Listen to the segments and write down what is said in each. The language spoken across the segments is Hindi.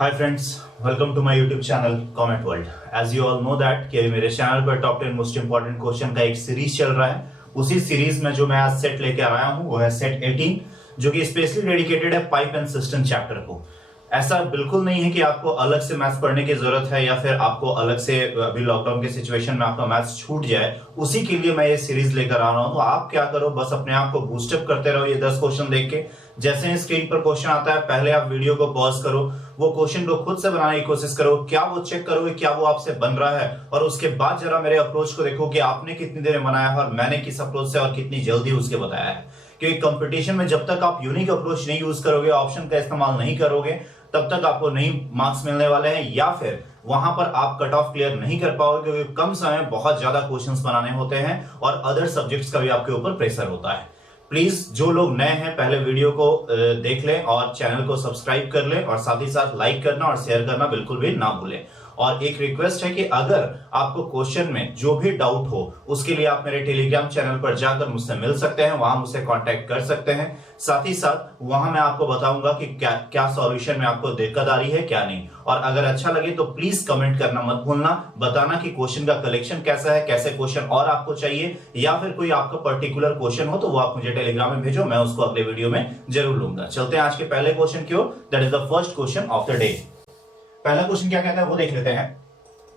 Hi friends, welcome to my YouTube channel comment world. As you all know that कि मेरे चैनल पर टॉप 10 मोस्ट इंपॉर्टेंट क्वेश्चन का एक सीरीज चल रहा है। उसी सीरीज में जो मैं आज सेट लेके आया हूं वो है सेट 18, जो कि स्पेशली डेडिकेटेड है पाइप एंड सिस्टम चैप्टर को। ऐसा बिल्कुल नहीं है कि आपको अलग से मैथ्स पढ़ने की जरूरत है या फिर आपको अलग से अभी लॉकडाउन के सिचुएशन में आपका मैथ्स छूट जाए, उसी के लिए मैं ये सीरीज लेकर आ रहा हूं। तो आप क्या करो, बस अपने आप को बूस्टअप करते रहो ये 10 क्वेश्चन देख के। जैसे ही स्क्रीन पर क्वेश्चन आता है, पहले आप वीडियो को पॉज करो, वो क्वेश्चन को खुद से बनाने की कोशिश करो, क्या वो चेक करोगे क्या वो आपसे बन रहा है, और उसके बाद जरा मेरे अप्रोच को देखो कि आपने कितनी देर में बनाया है और मैंने किस अप्रोच से और कितनी जल्दी उसके बताया है। क्योंकि कंपटीशन में जब तक आप यूनिक अप्रोच नहीं यूज करोगे, ऑप्शन का इस्तेमाल नहीं करोगे, तब तक आपको नहीं मार्क्स मिलने वाले हैं, या फिर वहां पर आप कट ऑफ क्लियर नहीं कर पाओगे, क्योंकि कम समय में बहुत ज्यादा क्वेश्चंस बनाने होते हैं और अदर सब्जेक्ट्स का भी आपके ऊपर प्रेशर होता है। प्लीज जो लोग नए हैं पहले वीडियो को देख लें और चैनल को सब्सक्राइब कर लें, और साथ ही साथ लाइक करना और शेयर करना बिल्कुल भी ना भूलें। और एक रिक्वेस्ट है कि अगर आपको क्वेश्चन में जो भी डाउट हो, उसके लिए आप मेरे टेलीग्राम चैनल पर जाकर मुझसे मिल सकते हैं, वहां मुझसे कांटेक्ट कर सकते हैं। साथ ही साथ वहां मैं आपको बताऊंगा कि क्या क्या सॉल्यूशन में आपको दिक्कत आ रही है क्या नहीं। और अगर अच्छा लगे तो प्लीज कमेंट करना मत भूलना, बताना कि क्वेश्चन का कलेक्शन कैसा है, कैसे क्वेश्चन और आपको चाहिए, या फिर कोई आपका पर्टिकुलर क्वेश्चन हो तो वो आप मुझे टेलीग्राम में भेजो, मैं उसको अगले वीडियो में जरूर लूंगा। चलते हैं आज के पहले क्वेश्चन की ओर, that is the first question of the day. पहला क्वेश्चन क्या कहता है वो देख लेते हैं।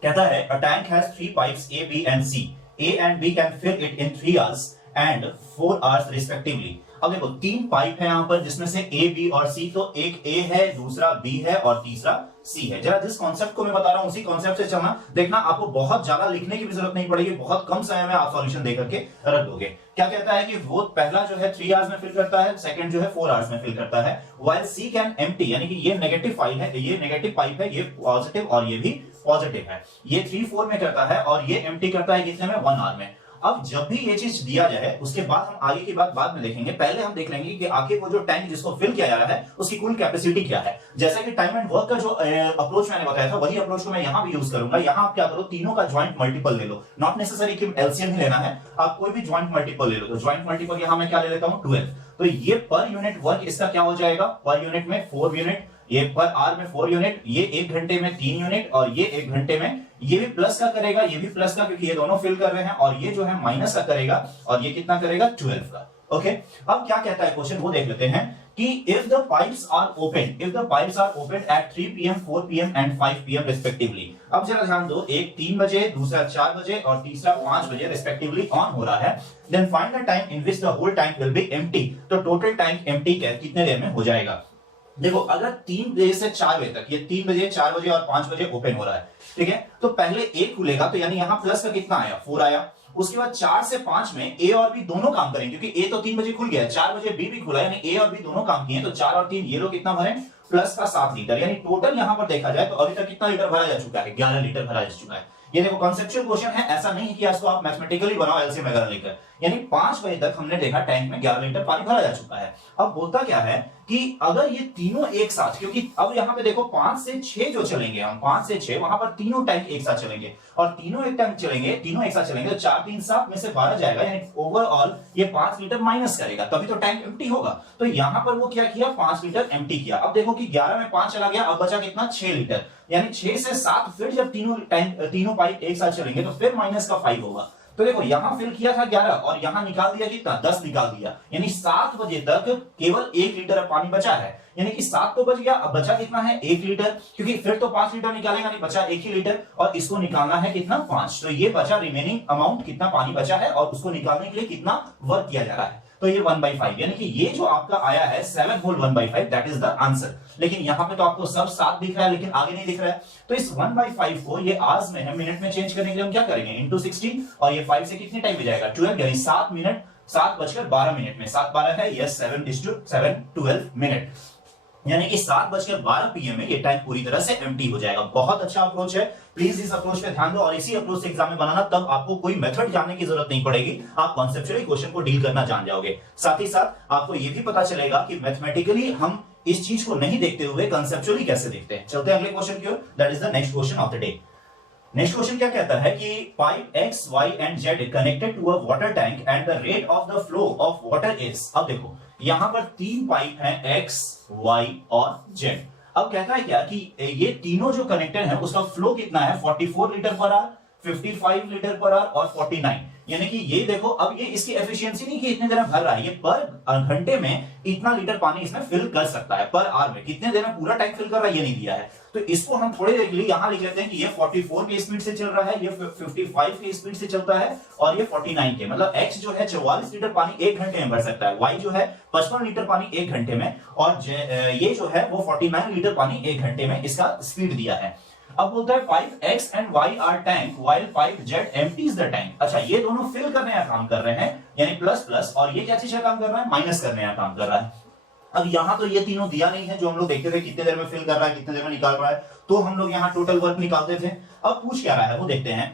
कहता है a tank has 3 pipes A, B and C. A and B can fill it in 3 hours and 4 hours respectively. अब देखो 3 पाइप है यहां पर, जिसमें से A, B और C, तो एक A है, दूसरा B है और तीसरा C है। जरा जिस कॉन्सेप्ट को मैं बता रहा हूं उसी कॉन्सेप्ट से चलना, देखना आपको बहुत ज्यादा लिखने की भी जरूरत नहीं पड़ेगी, बहुत कम समय में आप सॉल्यूशन दे करके रख दोगे। क्या कहता है कि वो पहला जो है 3 आवर्स में फिल करता है, सेकंड जो है 4 आवर्स में फिल करता है, व्हाइल C कैन एम्प्टी, यानी कि ये नेगेटिव फाइल है, ये नेगेटिव पाइप है, ये पॉजिटिव और ये भी पॉजिटिव है। ये 3-4 में करता है और ये एम्प्टी करता है कितने में, 1 आवर में। अब जब भी ये चीज दिया जाए उसके बाद हम आगे की बात बाद में देखेंगे, पहले हम देख लेंगे कि आखिर वो जो टैंक जिसको फिल किया जा रहा है उसकी कुल कैपेसिटी क्या है। जैसे कि टाइम एंड वर्क का जो अप्रोच मैंने बताया था, वही अप्रोच को मैं यहां भी यूज करूंगा। यहां आप क्या करो, तीनों का ज्वाइंट मल्टीपल ले लो, नॉट नेसेसरी कि एलसीएम ही लेना है, आप कोई भी ज्वाइंट मल्टीपल ले लो। तो ज्वाइंट मल्टीपल यहां मैं क्या ले लेता हूं, 12। तो ये पर यूनिट वर्क इसका क्या हो जाएगा, पर यूनिट में 4 यूनिट, ये पर आवर में 4 यूनिट, ये 1 घंटे में 3 यूनिट, और ये 1 घंटे में, ये भी प्लस का करेगा, ये भी प्लस का, क्योंकि ये दोनों फिल कर रहे हैं, और ये जो है माइनस का करेगा, और ये कितना करेगा, 12 का। ओके, अब क्या कहता है क्वेश्चन वो देख लेते हैं कि if the pipes are open at 3 PM, 4 PM and 5 PM respectively. अब जरा ध्यान दो, एक 3 बजे, दूसरा 4 बजे और तीसरा 5 बजे रिस्पेक्टिवली ऑन हो रहा है। Then find the time in which the whole tank will be empty. तो टोटल टैंक एम्प्टी कितने देर में हो जाएगा। देखो अगर 3 बजे से 4 बजे तक, ये 3 बजे, 4 बजे और 5 बजे ओपन हो रहा है, ठीक है, तो पहले A खुलेगा, तो यानी यहां प्लस का कितना आया, 4 आया। उसके बाद 4 से 5 में A और B दोनों काम करेंगे, क्योंकि A तो 3 बजे खुल गया, 4 बजे B भी खुला, यानी A और B दोनों काम किए, तो 4 और 3 ये लोग कितना भरे, प्लस का 7 लीटर, यानी टोटल यहां पर देखा जाए तो अभी तक कितना लीटर भरा जा चुका है, 11 लीटर भरा जा चुका है। ये देखो कॉन्सेप्चुअल क्वेश्चन है, ऐसा नहीं है कि इसको आप मैथमेटिकली बनाओ एलसीएम वगैरह लेकर। यानी 5 बजे तक हमने देखा टैंक में 11 लीटर पानी भरा जा चुका है। अब बोलता क्या है कि अगर ये तीनों एक साथ, क्योंकि अब यहां पे देखो 5 से 6 जो चलेंगे हम, 5 से 6 वहां पर तीनों टैंक एक साथ चलेंगे, और तीनों एक टैंक चलेंगे, तीनों एक साथ चलेंगे, तो 4 3 7 में से 12 जाएगा, यानी ओवरऑल ये 5 लीटर माइनस करेगा, तभी तो टैंक एम्प्टी होगा। तो यहां पर वो क्या किया, 5 लीटर एम्प्टी किया। अब देखो कि 11 में 5 चला गया, अब बचा कितना, 6 लीटर, यानी 6 से 7 फिर जब तीनों पाइप एक साथ चलेंगे तो फिर माइनस का 5 होगा। तो देखो यहां फिल किया था 11 और यहां निकाल दिया कितना, 10 निकाल दिया, यानी 7 बजे तक केवल 1 लीटर पानी बचा है, यानी कि 7 तो बच गया, अब बचा कितना है, 1 लीटर, क्योंकि फिर तो 5 लीटर निकालेगा नहीं, बचा 1 ही लीटर, और इसको निकालना है कितना, 5। तो ये बचा रिमेनिंग अमाउंट, कितना पानी बचा है और उसको निकालने के लिए कितना वर्क किया जा रहा है, तो ये 1/5, यानी कि ये जो आपका आया है 7 whole 1/5, that is the answer. लेकिन यहां पे तो आपको सब 7 दिख रहा है, लेकिन आगे नहीं दिख रहा है, तो इस 1/5 को ये आवर्स में है, मिनट में चेंज करने के लिए हम क्या करेंगे, इंटू 60, और ये 5 से कितने टाइम में जाएगा, 12, यानी 7 मिनट, 7:12 है, 7/12 है, यस 7:7, 12 मिनट, यानी कि 7:12 PM में ये टैंक पूरी तरह से एम्प्टी हो जाएगा। बहुत अच्छा अप्रोच है, प्लीज इस अप्रोच पे ध्यान दो, और इसी अप्रोच से एग्जाम में बनाना, तब आपको कोई मेथड जानने की जरूरत नहीं पड़ेगी, आप कॉन्सेप्चुअली क्वेश्चन को डील करना जान जाओगे। साथ ही साथ आपको ये भी पता चलेगा कि मैथमेटिकली हम इस चीज को नहीं देखते हुए कंसेप्चुअली कैसे देखते हैं। चलते हैं अगले क्वेश्चन की ओर, that is the next question of the day. Next question क्या कहता है कि pipe X, Y and Z connected to a water tank and the rate of the flow of water is. अब देखो यहां पर 3 पाइप हैं X, Y और Z। अब कहता है क्या कि ये तीनों जो कनेक्टर है उसका फ्लो कितना है, 44 litre per hour, 55 litre per hour और 49। यानी कि ये देखो, अब ये इसकी एफिशिएंसी नहीं कि इतने देर में भर रहा है, ये पर घंटे में इतना लीटर पानी इसमें फिल कर सकता है, पर आवर में कितने देर में पूरा टैंक फिल कर रहा है ये नहीं दिया है। तो इसको हम थोड़ी देर के लिए यहां लिख लेते हैं कि ये 44 की स्पीड से चल रहा है, ये 55 की स्पीड से चलता है और ये 49 के, मतलब x जो है 44 लीटर पानी 1 घंटे में भर सकता है, y जो है 55 लीटर पानी 1 घंटे में, और ये जो है वो 49 लीटर पानी 1 घंटे में इसका स्पीड दिया है। अब बोलता है 5x and y are tank while 5z empties the tank। अच्छा, ये दोनों फिल करने का काम कर रहे हैं, यानी प्लस प्लस, और ये क्या चीज का काम कर रहा है, माइनस करने का काम कर रहा है। अब यहां तो ये तीनों दिया नहीं है जो हम लोग देखते थे कितने देर में फिल कर रहा है, कितने देर में निकाल रहा है, तो हम लोग यहाँ टोटल वर्क निकालते थे। अब पूछ क्या रहा है वो देखते हैं।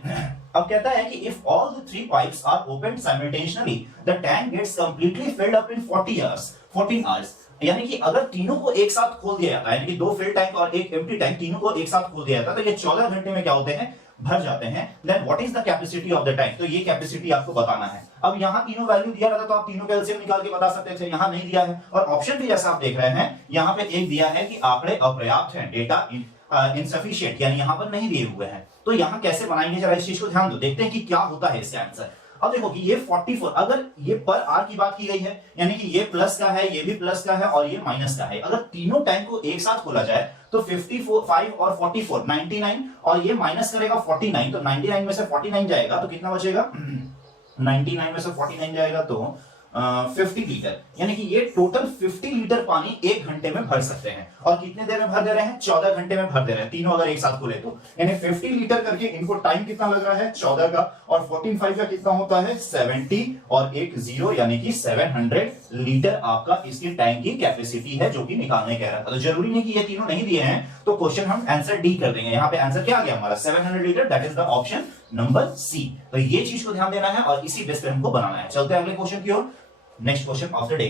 अब कहता है कि if all the 3 pipes are opened simultaneously the tank gets completely filled up in 14 hours. यानी कि अगर तीनों को एक साथ खोल दिया जाता है, यानी कि 2 फिल टैंक और एक एम्प्टी टैंक, तीनों को एक साथ खोल दिया जाता है, तो ये 14 घंटे में क्या होते हैं, भर जाते हैं। Then what is the capacity of the tank, तो ये कैपेसिटी आपको बताना है। अब यहाँ तीनों वैल्यू दिया रहता तो आप तीनों का एलसीएम निकाल के बता सकते थे, यहाँ नहीं दिया है। और ऑप्शन भी जैसा आप देख रहे हैं यहाँ पे एक दिया है कि आंकड़े अपर्याप्त हैं, डेटा इनसफिशिएंट, यानी यहाँ पर नहीं दिए हुए हैं। तो यहाँ कैसे बनाएंगे, जरा इस चीज को ध्यान दो, देखते हैं कि क्या होता है इसका आंसर। अब देखो कि ये 44, अगर ये पर आर की बात की गई है, यानी कि ये प्लस का है, ये भी प्लस का है और ये माइनस का है, अगर तीनों टैंक को एक साथ खोला जाए तो 55 और 44 99, और ये माइनस करेगा 49, तो 99 में से 49 जाएगा तो कितना बचेगा, 99 में से 49 जाएगा तो 50 लीटर, यानी कि ये टोटल 50 लीटर पानी 1 घंटे में भर सकते हैं। और कितने देर में भर दे रहे हैं, 14 घंटे में भर दे रहे हैं, तीनों अगर एक साथ खोले तो। यानी 50 लीटर करके इनको टाइम कितना लग रहा है, 14 का, और 14 का कितना होता है 70, और एक 0 यानी कि 700 लीटर आपका इसकी टैंक की कैपेसिटी है, जो कि निकालने कह रहा था। तो जरूरी नहीं कि ये तीनों नहीं दिए हैं, तो क्वेश्चन हम आंसर डी कर देंगे। यहाँ पे आंसर क्या आ गया हमारा 700 litre, that is the option number C. तो ये चीज को ध्यान देना है और इसी बेस पे हमको बनाना है। चलते हैं अगले क्वेश्चन की ओर। Next question of the day.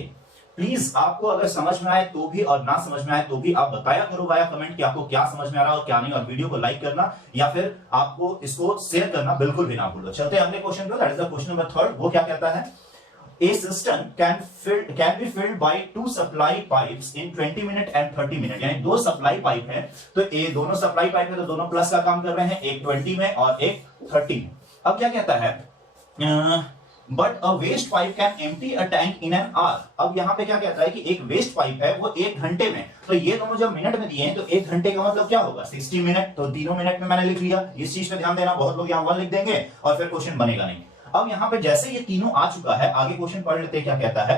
Please आपको अगर समझ में आए तो भी और ना समझ में आए तो भी आप बताया करो वाया कमेंट कि आपको क्या समझ में आ रहा है और क्या नहीं, और वीडियो को लाइक करना या फिर आपको इसको शेयर करना बिल्कुल भी ना भूलो। चलते हैं अगले क्वेश्चन को, that is the question number 3। वो क्या कहता है, A system can be filled by 2 supply pipes in 20 minutes and 30 minutes। यानी 2 सप्लाई पाइप है, तो ये दोनों सप्लाई पाइप है तो दोनों प्लस का काम कर रहे हैं, एक 20 में और एक 30 में। अब क्या कहता है, but a waste pipe can empty a tank in an hour. अब यहाँ पे क्या कहता है कि एक वेस्ट पाइप है वो 1 घंटे में, तो ये दोनों जब मिनट में दिए हैं तो 1 घंटे का मतलब क्या होगा 60 मिनट, तो तीनों मिनट में मैंने लिख लिया। इस चीज पे ध्यान देना, बहुत लोग यहाँ 1 लिख देंगे और फिर क्वेश्चन बनेगा नहीं। अब यहाँ पे जैसे ये तीनों आ चुका है, आगे क्वेश्चन पढ़ लेते हैं क्या कहता है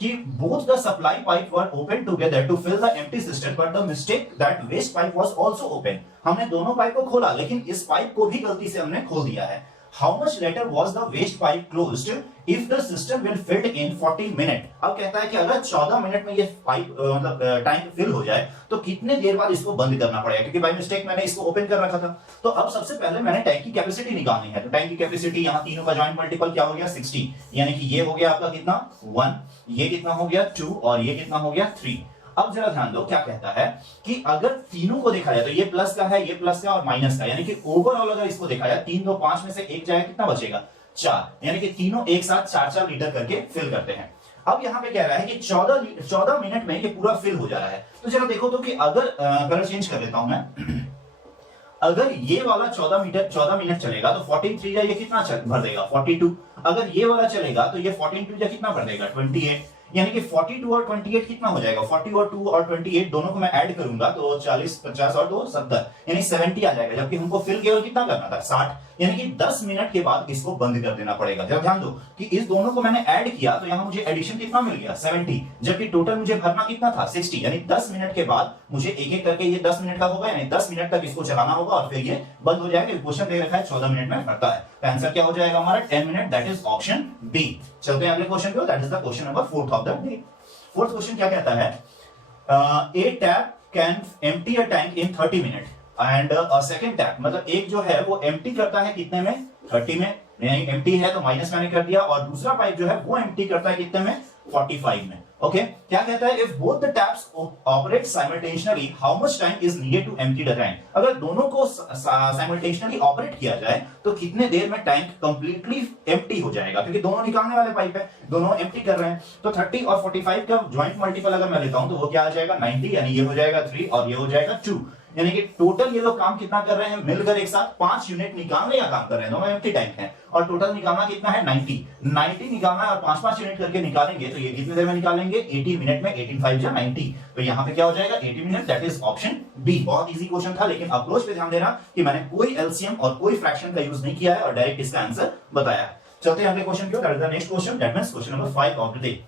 कि both the supply pipe were open together to fill the empty cistern, but the mistake that waste pipe was also open। हमने दोनों पाइप को खोला लेकिन इस पाइप को भी गलती से हमने खोल दिया है। How much later was the waste pipe closed if the system will filled in 40 minutes। अब कहता है कि अगर 14 मिनट में ये पाइप मतलब टैंक फिल हो जाए तो कितने देर बाद इसको बंद करना पड़ेगा, क्योंकि बाय मिस्टेक मैंने इसको ओपन कर रखा था। तो अब सबसे पहले मैंने टैंक की कैपेसिटी निकालनी है, तो टैंक की कैपेसिटी यहाँ तीनों का जॉइंट मल्टीपल क्या हो गया 60, यानी कि ये हो गया आपका कितना 1, ये कितना हो गया 2 और ये कितना हो गया 3। अब जरा ध्यान दो क्या कहता है कि अगर तीनों को देखा जाए तो ये प्लस का है, ये प्लस का और माइनस का, यानी कि ओवरऑल अगर इसको देखा जाए 3 2 5 में से 1 जाए कितना बचेगा 4, यानी कि तीनों एक साथ 4-4 लीटर करके फिल करते हैं। अब यहाँ पे कह रहा है कि 14 मिनट में ये पूरा फिल हो जा रहा है। तो जरा देखो तो कि अगर कलर चेंज कर देता हूं मैं, अगर ये वाला 14 मिनट चलेगा तो 14 3 ये कितना भर देगा 42। अगर ये वाला चलेगा तो ये 14 2 कितना भर देगा 28, यानी कि 42 और 28 कितना हो जाएगा 40 और 2 और 28 दोनों को मैं ऐड करूंगा तो 40 50 और 2 70, यानी 70 आ जाएगा। जबकि हमको फिल केवल कितना करना था 60, यानी कि 10 मिनट के बाद इसको बंद कर देना पड़ेगा। जरा ध्यान दो कि इस दोनों को मैंने ऐड किया तो यहां मुझे एडिशन कितना मिल गया 70, जबकि टोटल मुझे भरना कितना था 60, यानी 10 मिनट के बाद मुझे एक एक करके ये 10 मिनट का होगा, यानी 10 मिनट तक इसको चलाना होगा और फिर ये बंद हो जाएगा। क्वेश्चन दे रखा है 14 मिनट में भरता है, तो आंसर क्या हो जाएगा हमारा 10 minute, that is option B. चलते हैं अगले क्वेश्चन पे, that is the question number 4 of the day. Fourth question क्या कहता है, a tap can empty a tank in 30 minute and a second tap, मतलब एक जो है वो एम्प्टी करता है कितने में 30 में, यानी एम्प्टी है तो माइनस मैंने कर दिया, और दूसरा पाइप जो है वो एम्प्टी करता है कितने में 45 में। ओके क्या कहता है, if both the taps operate simultaneously how much time is needed to empty the tank. अगर दोनों को साइमल्टेनियसली ऑपरेट किया जाए तो कितने देर में टैंक कंप्लीटली एम्प्टी हो जाएगा, क्योंकि दोनों निकालने वाले पाइप है, दोनों एम्प्टी कर रहे हैं। तो 30 और 45 का ज्वाइंट मल्टीपल अगर मैं लेता हूं तो वो क्या आ जाएगा 90, यानी ये हो जाएगा 3 और ये हो जाएगा 2, यानी कि टोटल ये लोग काम कितना कर रहे हैं मिलकर एक साथ 5 यूनिट निकालने का काम कर रहे हैं, दोनों एम्प्टी टैंक हैं और टोटल निकालना कितना है 90 निकालना है और 5-5 यूनिट करके निकालेंगे तो ये कितनी देर में निकालेंगे 80 मिनट में, 18 5 जा 90, तो यहाँ पे क्या हो जाएगा 80 minute, that is option B. बहुत इजी क्वेश्चन था, लेकिन अप्रोच पे ध्यान देना कि मैंने कोई एलसीएम और कोई फ्रैक्शन का यूज नहीं किया है और डायरेक्ट इसका आंसर बताया है। चलते हैं अगले क्वेश्चन की ओर, that is the next question, that means question number 5 of the day.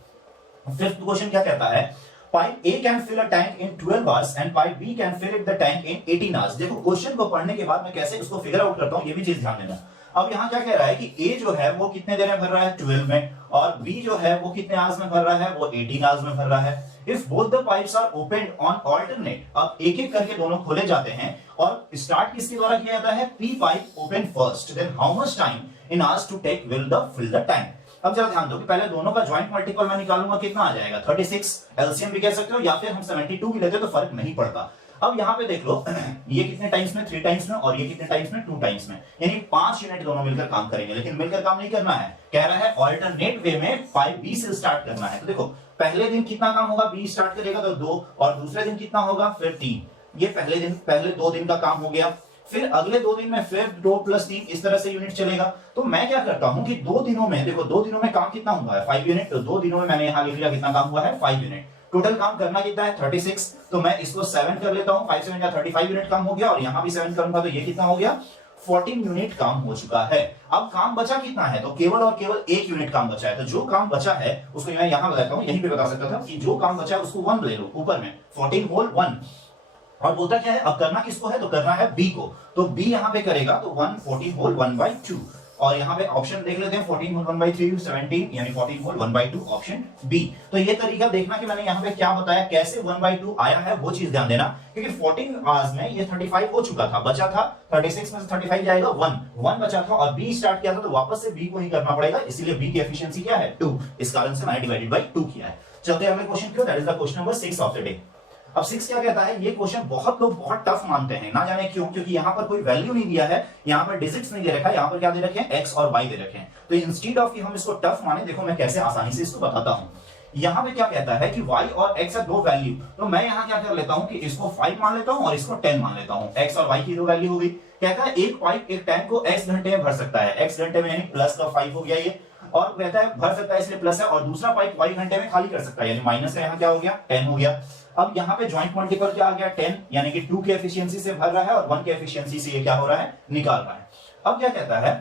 Fifth question क्या कहता है, pipe A can fill a tank in 12 hours and pipe B can fill it the tank in 18 hours। देखो क्वेश्चन को पढ़ने के बाद मैं कैसे उसको फिगर आउट करता हूं ये भी चीज ध्यान देना। अब यहाँ क्या कह रहा है कि A जो है वो कितने देर में भर रहा है 12 में, और B जो है वो कितने आवर्स में भर रहा है वो 18 आवर्स में भर रहा है। If both the pipes are opened on alternate, अब एक एक करके दोनों खोले जाते हैं और स्टार्ट किसके द्वारा किया जाता है, P pipe open first, then how much time in hours to take will the fill the tank. अब जरा ध्यान दो कि पहले दोनों का ज्वाइंट मल्टीपल मैं निकालूंगा, कितना आ जाएगा 36, एलसीएम भी कह सकते हो या फिर हम 72 भी लेते तो फर्क नहीं पड़ता। अब यहाँ पे देख लो ये कितने टाइम्स में 3 टाइम्स में और ये कितने टाइम्स में 2 टाइम्स में, यानी 5 यूनिट दोनों मिलकर काम करेंगे, लेकिन मिलकर काम नहीं करना है, कह रहा है ऑल्टरनेट वे में पाइप बी से स्टार्ट करना है। तो देखो पहले दिन कितना काम होगा, बी स्टार्ट करेगा तो 2, और दूसरे दिन कितना होगा फिर 3, ये पहले 2 दिन का काम हो गया। फिर अगले 2 दिन में फिर 2 + 3 इस तरह से यूनिट चलेगा। तो मैं क्या करता हूं कि 2 दिनों में, देखो 2 दिनों में काम कितना हुआ है 5 यूनिट, तो 2 दिनों में मैंने यहां लिख लिया कितना काम हुआ है 5 यूनिट। टोटल काम करना कितना है 36, तो मैं इसको 7 कर लेता हूं, 5 7 का 35 यूनिट काम हो गया, और यहां भी 7 करूंगा तो ये कितना हो गया 14 यूनिट काम हो चुका है। अब काम बचा कितना है, तो केवल और केवल 1 यूनिट काम बचा है। तो जो काम बचा है उसको मैं यहां बताता हूं, यहीं पे बता सकता था कि जो काम बचा है उसको 1 ले लो ऊपर में, 14 होल 1, और बोलता क्या है अब करना किसको है, तो करना है बी को, तो बी यहां पे करेगा तो 1 14 होल 1/2, और यहां पे ऑप्शन देख लेते हैं 14 होल 1/3 17, यानी 14 होल 1/2 ऑप्शन बी। तो ये तरीका देखना कि मैंने यहां पे क्या बताया, कैसे 1/2 आया है वो चीज ध्यान देना, क्योंकि 14 आवर्स में ये 35 हो चुका था, बचा था 36 में से 35 जाएगा 1 बचा था, और बी स्टार्ट किया था तो वापस से बी को ही करना पड़ेगा, इसीलिए बी की एफिशिएंसी क्या है 2, इस कारण से मैंने डिवाइडेड बाय 2 किया है। चलते हैं अगले क्वेश्चन की, that is the question number 6 of the day. अब 6 क्या कहता है, ये क्वेश्चन बहुत लोग बहुत टफ मानते हैं, ना जाने क्यों, क्योंकि यहाँ पर कोई वैल्यू नहीं दिया है, यहाँ पर डिजिट्स नहीं दे रखा है, यहाँ पर क्या दे रखे हैं x और y दे रखे हैं। तो इंस्टेड ऑफ कि हम इसको टफ माने, देखो मैं कैसे आसानी से इसको बताता हूँ। यहाँ पे क्या कहता है कि y और x है 2 वैल्यू, तो मैं यहाँ क्या कर लेता हूँ कि इसको 5 मान लेता हूँ और इसको 10 मान लेता हूँ, x और y की 2 वैल्यू हो गई। कहता है एक पाइप एक टैंक को x घंटे में भर सकता है, x घंटे में यानी प्लस का 5 हो गया ये, और कहता है भर सकता है इसलिए प्लस है, और दूसरा पाइप y घंटे में खाली कर सकता है, यानी माइनस का यहाँ क्या हो गया 10 हो गया। अब यहाँ पे ज्वाइंट मल्टीपल क्या आ गया 10, यानी कि 2 की एफिशिएंसी से भर रहा है और 1 की एफिशिएंसी से ये क्या हो रहा है निकाल रहा है। अब क्या कहता है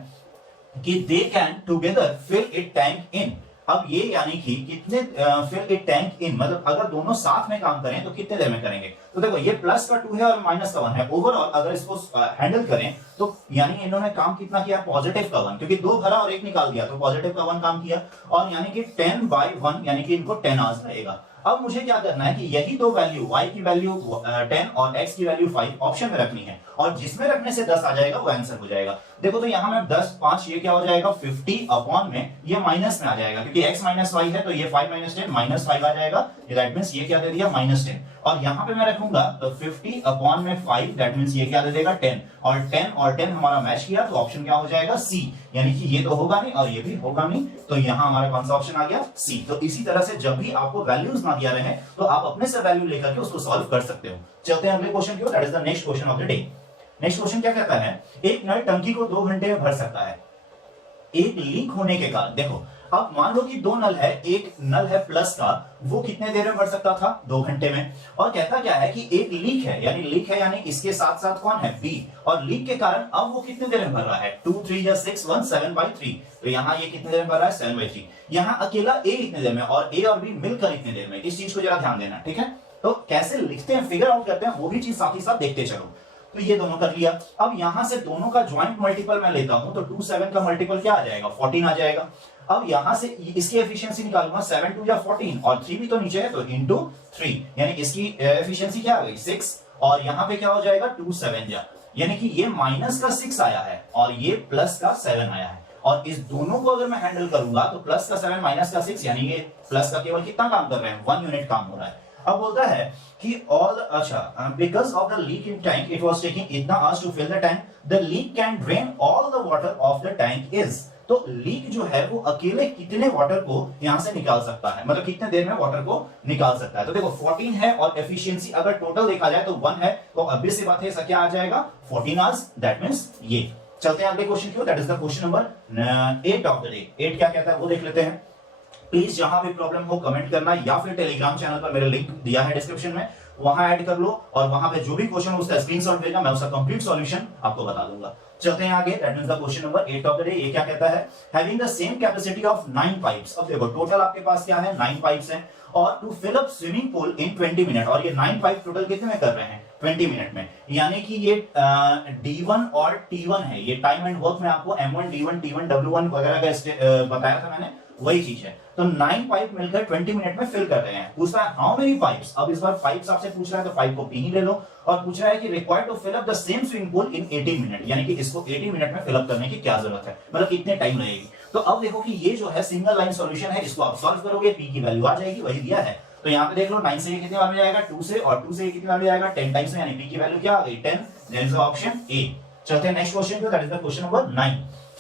कि they can together fill it tank in, अब ये यानी कि कितने फिल इट टैंक इन, मतलब अगर दोनों साथ में काम करें तो कितने देर में करेंगे। तो देखो ये प्लस का 2 है और माइनस का 1 है, ओवरऑल अगर इसको हैंडल करें तो यानी इन्होंने काम कितना किया पॉजिटिव का 1, क्योंकि 2 भरा और 1 निकाल दिया तो पॉजिटिव का 1 काम किया, और यानी कि 10/1 यानी कि इनको 10 आवर्स लगेगा। अब मुझे क्या करना है कि यही 2 वैल्यू y की वैल्यू 10 और x की वैल्यू 5 ऑप्शन में रखनी है, और जिसमें रखने से 10 आ जाएगा वो आंसर हो जाएगा। देखो तो यहां में 10 5 ये क्या हो जाएगा 50 अपॉन में ये माइनस में आ जाएगा, क्योंकि x माइनस y है तो ये 5 माइनस 10 माइनस 5 आ जाएगा, दैट मींस ये क्या दे दिया -10, और यहां पे मैं रखूंगा तो 50 अपॉन में 5, दैट मींस ये क्या दे देगा 10, और 10 और 10 हमारा मैच किया तो ऑप्शन क्या हो जाएगा सी, यानी कि ये तो होगा नहीं और ये भी होगा नहीं, तो यहां हमारा कौन सा ऑप्शन आ गया सी। तो इसी तरह से जब भी आपको वैल्यूज ना दिया रहे तो आप अपने से वैल्यू लेकर के उसको सॉल्व कर सकते हो। चलते हैं अगले क्वेश्चन की ओर, that is the next question of the day. Next question क्या कहता है, एक नल टंकी को 2 घंटे में भर सकता है, एक लीक होने के कारण। देखो अब मान लो कि 2 नल है, एक नल है प्लस का, वो कितने देर में भर सकता था 2 घंटे में, और कहता क्या है कि एक लीक है, यानी इसके साथ साथ कौन है बी, और लीक के कारण अब वो कितने देर में भर रहा है 2 3 या 6 1 7/3, तो यहाँ ये कितने देर में भर रहा है 7/3। यहाँ अकेला ए इतने देर में और ए और बी मिलकर इतने देर में, इस चीज को जरा ध्यान देना, ठीक है। तो कैसे लिखते हैं फिगर आउट करते हैं वो भी चीज साथ ही साथ देखते चलो। तो ये दोनों कर लिया, अब यहां से दोनों का ज्वाइंट मल्टीपल मैं लेता हूं तो 2 7 का मल्टीपल क्या आ जाएगा 14 आ जाएगा। अब यहां से इसकी एफिशिएंसी निकालूंगा 7 2 या 14, और 3 भी तो नीचे है तो इनटू 3, यानी इसकी एफिशिएंसी क्या आ गई 6, और यहां पे क्या हो जाएगा 2 7 जा, यानी कि ये माइनस का 6 आया है और ये प्लस का 7 आया है। और इस दोनों को अगर मैं हैंडल करूंगा तो प्लस का 7 माइनस का 6, यानी ये प्लस का केवल कितना काम कर रहे हैं, 1 यूनिट काम हो रहा है। अब बोलता है कि because of the leak in tank it was taking इतना hours to fill the tank, the leak can drain all the water of the tank is, तो लीक जो है वो अकेले कितने वाटर को यहां से निकाल सकता है, मतलब कितने देर में वाटर को निकाल सकता है। तो देखो 14 है और एफिशिएंसी अगर टोटल देखा जाए तो 1 है, तो ऑब्वियस सी बात है इसका क्या आ जाएगा, 14 आवर्स, दैट मींस ये। चलते हैं अगले क्वेश्चन की ओर, that is the question number 8 of the day. 8 क्या कहता है वो देख लेते हैं। प्लीज जहां भी प्रॉब्लम हो कमेंट करना, या फिर टेलीग्राम चैनल पर मेरे लिंक दिया है डिस्क्रिप्शन में, वहां ऐड कर लो और वहां पे जो भी क्वेश्चन उसका स्क्रीनशॉट भेजना, मैं उसका कंप्लीट सॉल्यूशन आपको बता दूंगा। चलते हैं आगे, that means the question number 8 of the day. ये क्या कहता है, having the same capacity of 9 pipes. अब देखो टोटल आपके पास क्या है, 9 पाइप्स हैं, और to fill up swimming pool in 20 minute, और ये 9 पाइप टोटल कितने में कर रहे हैं, 20 मिनट में, यानी कि ये D1 और T1 है, ये टाइम एंड वर्क में आपको M1 D1 T1 W1 वगैरह का बताया था मैंने, वही चीज है। तो 9 पाइप मिलकर 20 मिनट में फिल कर रहे हैं। पूछ रहा है हाउ मेनी पाइप्स, अब इस बार पाइप्स आपसे पूछ रहा है तो पाइप को P ही ले लो, और पूछ रहा है कि required to fill up the same swimming pool in 18 minute, यानी कि इसको 18 मिनट में फिल अप करने की क्या जरूरत है, मतलब कितने टाइम लगेगी। तो अब देखो कि ये जो है सिंगल लाइन सॉल्यूशन है, इसको आप सॉल्व करोगे, P की वैल्यू आ जाएगी, वही दिया है। तो यहाँ पे देख लो 9 से ये कितने बार में जाएगा, 2 से, और 2 से ये कितने बार में जाएगा, 10 टाइम्स में, यानी P की वैल्यू क्या आ गई, 10। That is the option A. चलते हैं नेक्स्ट क्वेश्चन पे, that is the question number 9।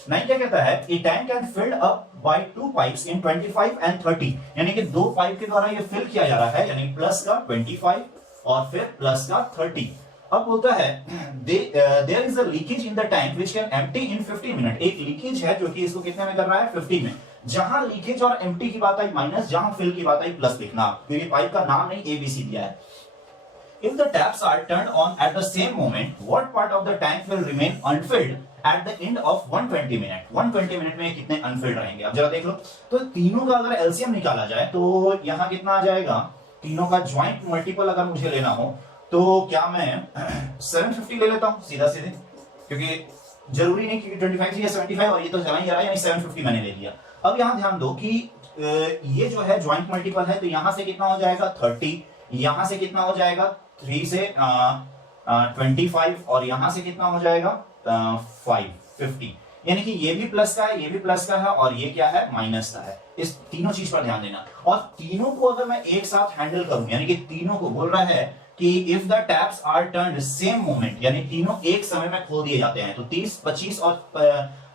9 क्या कहता है, a tank can filled up by 2 pipes in 25 and 30, यानी कि 2 पाइप के द्वारा ये फिल किया जा रहा है, यानी प्लस का 25 और फिर प्लस का 30। अब बोलता है there is a leakage in the tank which can empty in 50 minute, एक लीकेज है जो कि इसको कितने में कर रहा है, 50 में। जहां लीकेज और एम्प्टी की बात आई माइनस, जहां फिल की बात आई प्लस लिखना, क्योंकि पाइप का नाम नहीं ABC दिया है। If the taps are turned on at the same moment, what part of the tank will remain unfilled at the end of 120 minute? 120 minute में कितने अनफिल्ड रहेंगे, अब जरा देख लो। तो तीनों का अगर एलसीएम निकाला जाए तो यहां कितना आ जाएगा, तीनों का ज्वाइंट मल्टीपल अगर मुझे लेना हो तो क्या मैं 750 ले लेता हूं सीधा सीधे, क्योंकि जरूरी नहीं कि 25 या 75, और ये तो चला ही जा रहा है, यानी 750 मैंने ले लिया। अब यहां ध्यान दो कि ये जो है ज्वाइंट मल्टीपल है, तो यहां से कितना हो जाएगा 30, यहां से कितना हो जाएगा 3 से 25, और यहां से कितना हो जाएगा 50, यानी कि ये भी प्लस का है, ये भी प्लस का है, और ये क्या है, माइनस का है। इस तीनों चीज पर ध्यान देना, और तीनों को अगर मैं एक साथ हैंडल करूं, यानी कि तीनों को बोल रहा है कि if the taps are turned same moment, यानी तीनों एक समय में खोल दिए जाते हैं, तो 30, 25 और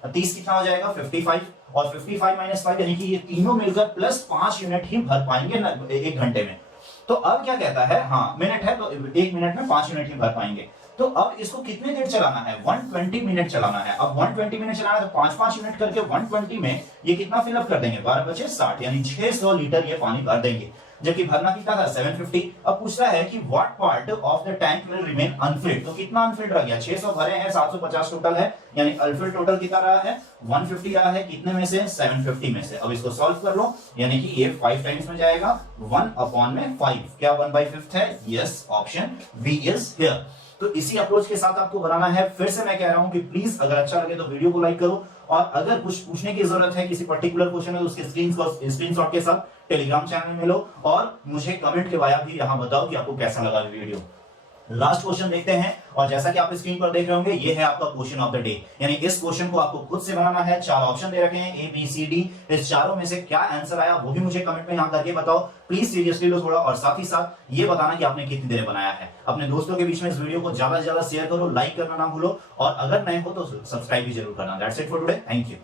30 कितना हो जाएगा 55, और 55 माइनस 5, यानी कि ये तीनों मिलकर प्लस 5 यूनिट ही भर पाएंगे ना 1 घंटे में। तो अब क्या कहता है, हाँ मिनट है तो 1 मिनट में 5 यूनिट ही भर पाएंगे। तो अब इसको कितने देर चलाना है, 120 मिनट चलाना है। अब 120 मिनट चलाना है तो 5-5 यूनिट करके 120 में ये कितना फिलअप कर देंगे, 12 बचे 60, यानी 600 लीटर ये पानी भर देंगे, जबकि भरना कितना था 750। अब पूछ रहा है कि what part of the tank will remain Anfield, तो कितना अनफिल्ड रह गया, 600 भरे हैं, 750 टोटल है, यानी अनफिल्ड टोटल कितना रहा है, 150 रहा है, कितने में से, 750 में से। अब इसको सॉल्व कर लो, यानी कि ये 5 टाइम्स में जाएगा, 1/5, क्या 1/5 है, yes, option B is here. तो इसी अप्रोच के साथ आपको बनाना है। फिर से मैं कह रहा हूं कि प्लीज अगर अच्छा लगे तो वीडियो को लाइक करो, और अगर कुछ पूछने की जरूरत है किसी पर्टिकुलर क्वेश्चन में तो उसके स्क्रीनशॉट के साथ टेलीग्राम चैनल में मिलो, और मुझे कमेंट के वाया भी यहां बताओ कि आपको कैसा लगा वीडियो। लास्ट क्वेश्चन देखते हैं, और जैसा कि आप स्क्रीन पर देख रहे होंगे ये है आपका क्वेश्चन ऑफ द डे, यानी इस क्वेश्चन को आपको खुद से बनाना है। 4 ऑप्शन दे रखे हैं ABCD, इस चारों में से क्या आंसर आया वो भी मुझे कमेंट में यहां करके बताओ। प्लीज सीरियसली लो थोड़ा, और साथ ही साथ ये बताना कि आपने कितनी देर बनाया है। अपने दोस्तों के बीच में इस वीडियो को ज्यादा से ज्यादा शेयर करो, लाइक करना ना भूलो, और अगर नए हो तो सब्सक्राइब भी जरूर करना। That's it for today, thank you.